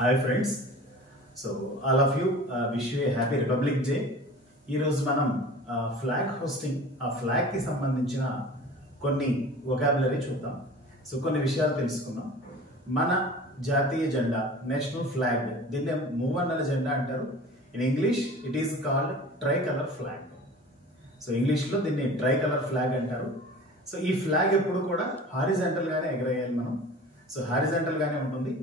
Hi friends. So all of you wish you A happy republic day. ఈరోజు మనం flag hosting, ఆ ఫ్లాగ్కి సంబంధించిన కొన్ని వొకాబులరీ చూద్దాం. సో కొన్ని విషయాలు తెలుసుకుందాం. మన జాతీయ జెండా, నేషనల్ ఫ్లాగ్, దీన్ని మూవన్నెల జెండా అంటారు. In English it is called try colour flag. So ఇంగ్లీష్లో దీన్ని ట్రై కలర్ ఫ్లాగ్ అంటారు. సో ఈ ఫ్లాగ్ ఎప్పుడు కూడా హారిజాంటల్గానే ఎగరేయాలి మనం. సో హారిజాంటల్గానే ఉంటుంది.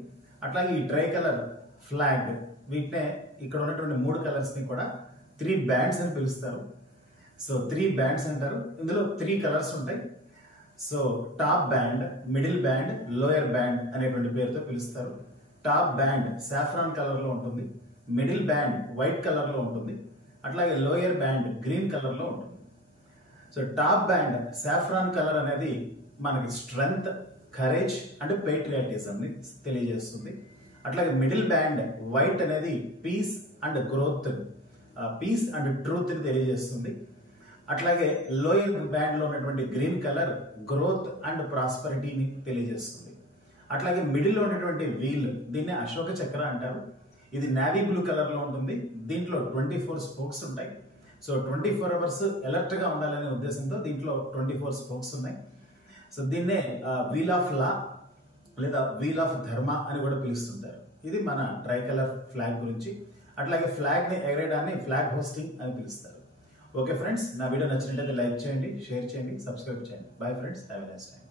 అట్లాగే ఈ ట్రై కలర్ ఫ్లాగ్, వీటినే ఇక్కడ ఉన్నటువంటి 3 కలర్స్ని కూడా 3 బ్యాండ్స్ అని పిలుస్తారు. సో 3 బ్యాండ్స్ అంటారు. ఇందులో 3 కలర్స్ ఉంటాయి. So top band, middle band, lower band అనేటువంటి పేరుతో పిలుస్తారు. టాప్ బ్యాండ్ సాఫ్రాన్ కలర్లో ఉంటుంది, మిడిల్ బ్యాండ్ వైట్ కలర్లో ఉంటుంది, అట్లాగే లోయర్ బ్యాండ్ గ్రీన్ కలర్లో ఉంటుంది. So top band saffron colour అనేది మనకి స్ట్రెంగ్త్, కరేజ్ అండ్ పేట్రియాటిజంని తెలియజేస్తుంది. అట్లాగే మిడిల్ బ్యాండ్ వైట్ అనేది peace and growth, peace and ట్రూత్ని తెలియజేస్తుంది. అట్లాగే లోయర్ బ్యాండ్లో ఉన్నటువంటి గ్రీన్ కలర్ గ్రోత్ అండ్ ప్రాస్పరిటీని తెలియజేస్తుంది. అట్లాగే మిడిల్లో ఉన్నటువంటి వీల్, దీన్ని అశోక చక్ర అంటారు. ఇది నావీ బ్లూ కలర్లో ఉంటుంది. దీంట్లో 24 స్పోక్స్ ఉంటాయి. సో 24 అవర్స్ అలర్ట్గా ఉండాలనే ఉద్దేశంతో దీంట్లో 24 స్పోక్స్ ఉన్నాయి. సో దీన్నే వీల్ ఆఫ్ లా లేదా వీల్ ఆఫ్ ధర్మ అని కూడా పిలుస్తుంటారు. ఇది మన ట్రై కలర్ ఫ్లాగ్ గురించి. అట్లాగే ఫ్లాగ్ని ఎగరేయడాన్ని ఫ్లాగ్ హోస్టింగ్ అని పిలుస్తారు. ఓకే ఫ్రెండ్స్, నా వీడియో నచ్చినట్లయితే లైక్ చేయండి, షేర్ చేయండి, సబ్స్క్రైబ్ చేయండి. Bye friends, have a nice time.